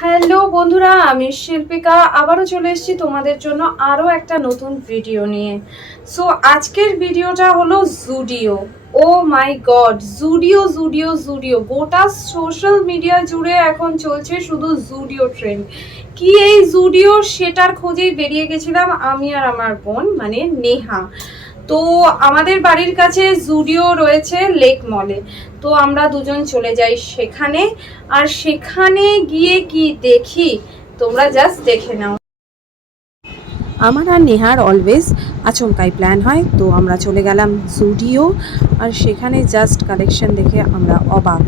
Hello বন্ধুরা, আমি শিল্পিকা। আবারও চলে এসেছি তোমাদের জন্য আরও একটা নতুন ভিডিও নিয়ে। সো আজকের ভিডিওটা হলো Zudio. Oh my God, Zudio Zudio Zudio. গোটা সোশ্যাল মিডিয়া জুড়ে এখন চলছে শুধু জুডিও ট্রেন্ড কি এই জুডিও, সেটার খোঁজেই বেরিয়ে গেছিলাম আমি আর আমার বোন মানে নেহা। তো আমাদের বাড়ির কাছে জুডিও রয়েছে লেক মলে। তো আমরা দুজন চলে যাই সেখানে। আর সেখানে গিয়ে কি দেখি, তোমরা জাস্ট দেখে নাও। আমার আর নেহার অলওয়েজ আচমকাই প্ল্যান হয়, তো আমরা চলে গেলাম জুডিও। আর সেখানে জাস্ট কালেকশন দেখে আমরা অবাক।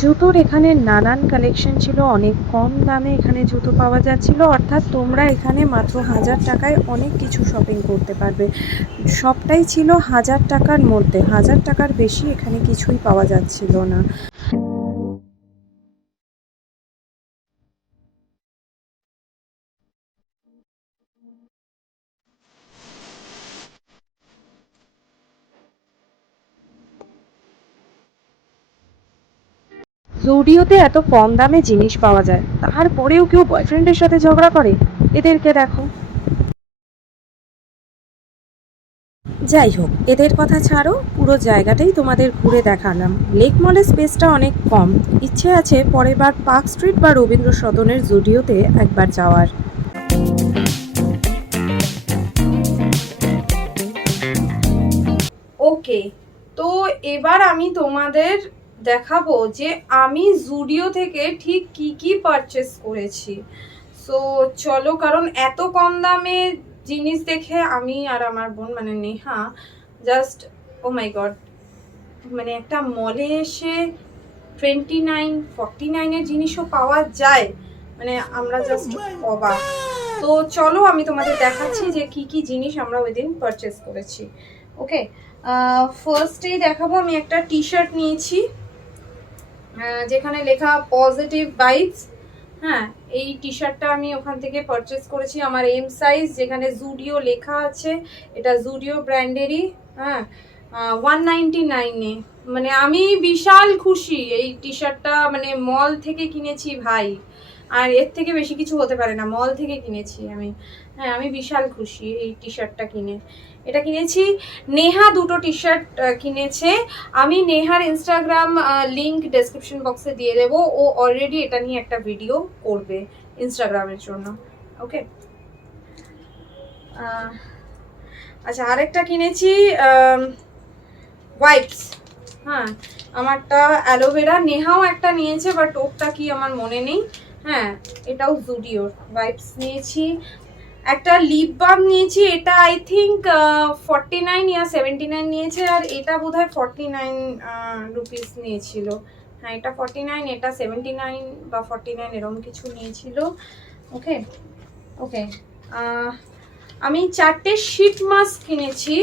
জুতোর এখানে নানান কালেকশন ছিল, অনেক কম দামে এখানে জুতো পাওয়া যাচ্ছিল। অর্থাৎ তোমরা এখানে মাত্র হাজার টাকায় অনেক কিছু শপিং করতে পারবে। সবটাই ছিল হাজার টাকার মধ্যে, হাজার টাকার বেশি এখানে কিছুই পাওয়া যাচ্ছিল না। জুডিওতে এত কম দামে জিনিস পাওয়া যায় তারপরেও কেউ বয়ফ্রেন্ডের সাথে ঝগড়া করে? এদেরকে দেখো। যাই হোক, এদের কথা ছাড়ো, পুরো জায়গাটাই তোমাদের ঘুরে দেখালাম। লেক মলের স্পেসটা অনেক কম। ইচ্ছে আছে পরের বার পার্ক স্ট্রিট বা রবীন্দ্র সদনের জুডিওতে একবার যাওয়ার। ওকে তো এবার আমি তোমাদের দেখাবো যে আমি জুডিও থেকে ঠিক কি কি পারচেস করেছি। সো চলো কারণ এত কম দামে জিনিস দেখে আমি আর আমার বোন মানে Neha just oh my god মানে একটা মলে এসে টোয়েন্টি নাইন ফর্টি নাইনের জিনিসও পাওয়া যায়। মানে আমরা জাস্ট অবাক। তো চলো আমি তোমাদের দেখাচ্ছি যে কি কি জিনিস আমরা ওই দিন পারচেস করেছি ওকে ফার্স্টেই দেখাবো আমি একটা টি শার্ট নিয়েছি। যেখানে লেখা পজিটিভ ভাইবস হ্যাঁ এই টি শার্টটা আমি ওখান থেকে পারচেস করেছি আমার এম সাইজ যেখানে জুডিও লেখা আছে, এটা জুডিও ব্র্যান্ডেরই হ্যাঁ ওয়ান নাইনটি নাইনে মানে আমি বিশাল খুশি এই টি শার্টটা মানে মল থেকে কিনেছি ভাই। আর এর থেকে বেশি কিছু হতে পারে না। মল থেকে কিনেছি আমি। হ্যাঁ আমি বিশাল খুশি এই টি শার্টটা কিনে। এটা কিনেছি। নেহা দুটো টি শার্ট কিনেছে। আমি নেহার ইনস্টাগ্রাম লিংক ডেসক্রিপশন বক্সে দিয়ে দেবো। ও অলরেডি এটা নিয়ে একটা ভিডিও করবে ইনস্টাগ্রামের জন্য। ওকে আচ্ছা আরেকটা কিনেছি ওয়াইপস হ্যাঁ আমারটা অ্যালোভেরা নেহাও একটা নিয়েছে বাট ওরটা কি আমার মনে নেই। হ্যাঁ এটাও জুডিওর ওয়াইপস নিয়েছি। একটা লিপ বাম নিয়েছি, এটা আই থিঙ্ক ফর্টি নাইন ইয়া সেভেন্টি নাইন নিয়েছে, আর এটা বোধ হয় ফর্টি নাইন রুপিস নিয়েছিল। হ্যাঁ এটা ফর্টি নাইন এটা সেভেন্টি নাইন বা ফর্টি নাইন এরকম কিছু নিয়েছিল। ওকে ওকে আমি চারটে শিট মাস্ক কিনেছি।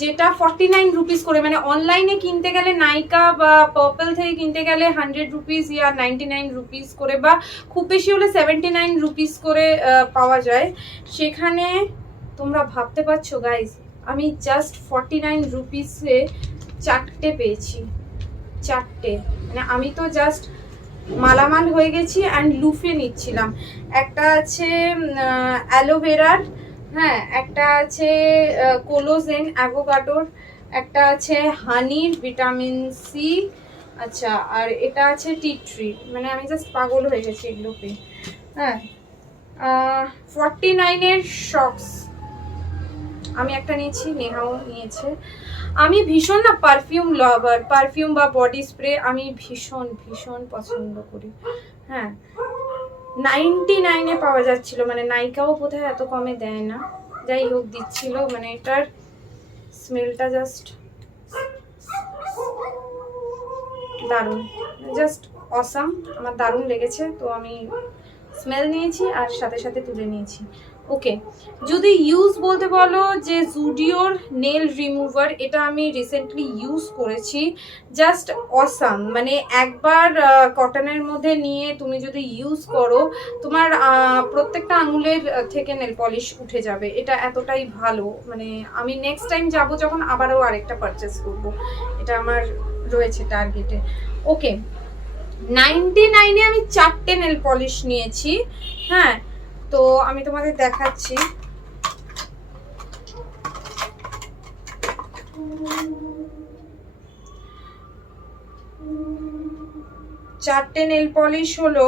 যেটা ফর্টি নাইন রুপিস করে মানে অনলাইনে কিনতে গেলে নাইকা বা পার্পল থেকে কিনতে গেলে hundred rupees yeah ninety nine rupees করে বা খুব বেশি হলে সেভেন্টি নাইন রুপিস করে পাওয়া যায়। সেখানে তোমরা ভাবতে পারছ গাইজ আমি জাস্ট ফর্টি নাইন রুপিসে চারটে পেয়েছি। চারটে। মানে আমি তো জাস্ট মালামাল হয়ে গেছি অ্যান্ড লুফে নিচ্ছিলাম। একটা আছে অ্যালোভেরার হ্যাঁ একটা আছে কোলোজেন অ্যাভোকাডোর, একটা আছে হানির, ভিটামিন সি আচ্ছা আর এটা আছে টি ট্রি মানে আমি জাস্ট পাগল হয়ে গেছি এগুলো হ্যাঁ ফর্টি নাইনের শক্স আমি একটা নিয়েছি, নেহাও নিয়েছে। আমি ভীষণ না পারফিউম লাভার পারফিউম বা বডি স্প্রে আমি ভীষণ ভীষণ পছন্দ করি। হ্যাঁ নাইনটি নাইনে পাওয়া যাচ্ছিল মানে নাইকাও বোধহয় এত কমে দেয় না। যাই হোক, দিচ্ছিল মানে এটার স্মেলটা জাস্ট দারুণ। জাস্ট অসাম আমার দারুণ লেগেছে, তো আমি স্মেল নিয়েছি আর সাথে সাথে তুলে নিয়েছি। ওকে যদি ইউজ বলতে বলো যে জুডিওর নেল রিমুভার এটা আমি রিসেন্টলি ইউজ করেছি। জাস্ট অসাম মানে একবার কটনের মধ্যে নিয়ে তুমি যদি ইউজ করো, তোমার প্রত্যেকটা আঙুলের থেকে নেল পলিশ উঠে যাবে। এটা এতটাই ভালো। মানে আমি নেক্সট টাইম যাব যখন আবারও আরেকটা পারচেস করব। এটা আমার রয়েছে টার্গেটে ওকে নাইনটি নাইনে আমি চারটে নেল পলিশ নিয়েছি। হ্যাঁ তো আমি তোমাদের দেখাচ্ছি। চারটে নেল পলিশ হলো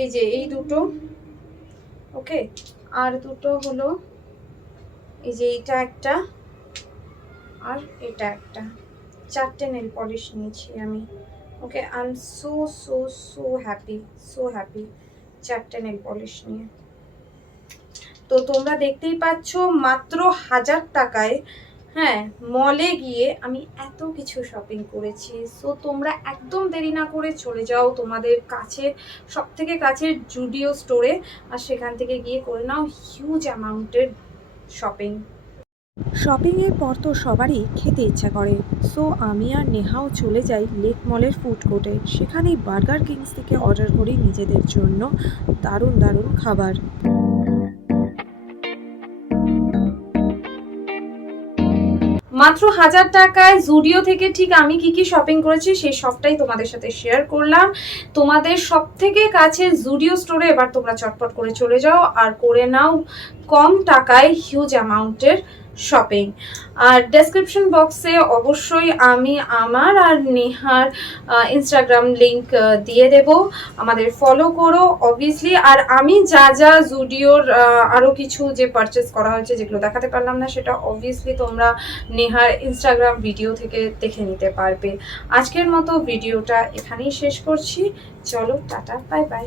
এই যে এই দুটো, ওকে? আর দুটো হলো এই যে এইটা একটা আর এটা একটা। চারটে নেল পলিশ নিয়েছি আমি, okay? I am so so so happy so happy চারটে নেল পলিশ নিয়ে। তো তোমরা দেখতেই পাচ্ছ, মাত্র হাজার টাকায় হ্যাঁ মলে গিয়ে আমি এত কিছু শপিং করেছি। সো তোমরা একদম দেরি না করে চলে যাও তোমাদের কাছে সব থেকে কাছের জুডিও স্টোরে আর সেখান থেকে গিয়ে করে নাও হিউজ অ্যামাউন্টের শপিং শপিংয়ের পর তো সবারই খেতে ইচ্ছা করে। সো আমি আর নেহাও চলে যাই লেক মলের ফুড কোর্টে সেখানেই বার্গার কিংস থেকে অর্ডার করি নিজেদের জন্য দারুণ দারুণ খাবার। মাত্র হাজার টাকায় জুডিও থেকে ঠিক আমি কি কি শপিং করেছি সেই সবটাই তোমাদের সাথে শেয়ার করলাম। তোমাদের সব থেকে কাছে জুডিও স্টোরে এবার তোমরা চটপট করে চলে যাও। আর করে নাও কম টাকায় হিউজ অ্যামাউন্টের শপিং আর ডেসক্রিপশন বক্সে অবশ্যই আমি, আমার আর নেহার ইনস্টাগ্রাম লিংক দিয়ে দেব। আমাদের ফলো করো অবভিয়াসলি আর আমি যা যা জুডিওর আরও কিছু যে পারচেস করা হয়েছে, যেগুলো দেখাতে পারলাম না, সেটা অবভিয়াসলি তোমরা নেহার ইনস্টাগ্রাম ভিডিও থেকে দেখে নিতে পারবে। আজকের মতো ভিডিওটা এখানেই শেষ করছি। চলো, টাটা বাই বাই